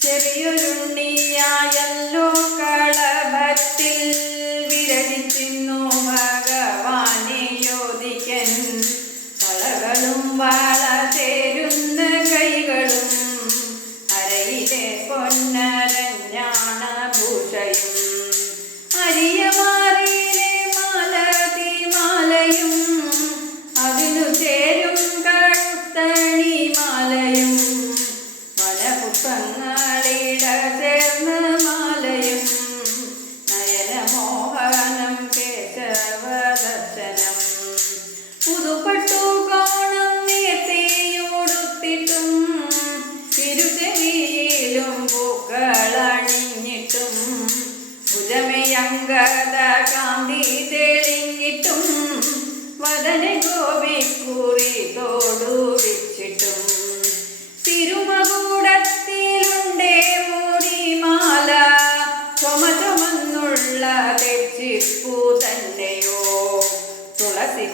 ചെറിയൊരുണ്ണിയായല്ലോ കളഭത്തിൽ വിരചിച്ചിന്നു ഭഗവാനെ യോധിക്കൻ കളകളും വള ചേരുന്ന കൈകളും അരയിലെ പൊന്നരഞ്ഞാണ ഭൂഷയും അരിയമാറിയിലെ മാലതി മാലയും അതിനു ചേരും കഴുത്തണി മാലയും. കാന്തി തെളിഞ്ഞിട്ടും വദന തോടു വെച്ചിട്ടും തിരുമകൂടത്തിലുണ്ടേ മൂടിമാല ചുമ ചുമന്നുള്ള തെച്ചിപ്പൂ തന്നെയോ തുളസി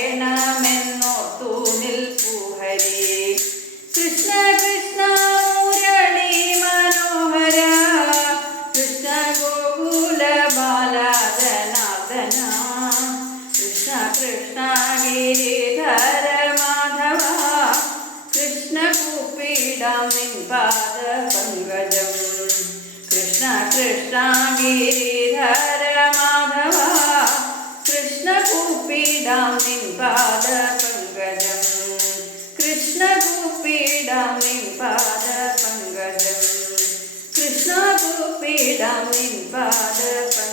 കളിയടേണമെന്നോർത്തു നിൽപ്പുഹരി കൃഷ്ണ കൃഷ്ണ മുരളി മനോഹര. കൃഷ്ണ ഗോകുല ബാലജനാർദ്ദന. കൃഷ്ണ കൃഷ്ണ ഗിരിധര മാധവ. കൃഷ്ണ കൂപ്പിടാം പാദ പങ്കജം. കൃഷ്ണ കൃഷ്ണ ഗിരിധര ഗോപിയിടാമിൻ പാദ പങ്കജം കൃഷ്ണ ഗോപിയിടാമിൻ പാദ പങ്കജം കൃഷ്ണ ഗോപിയിടാമിൻ പാദ പങ്കജം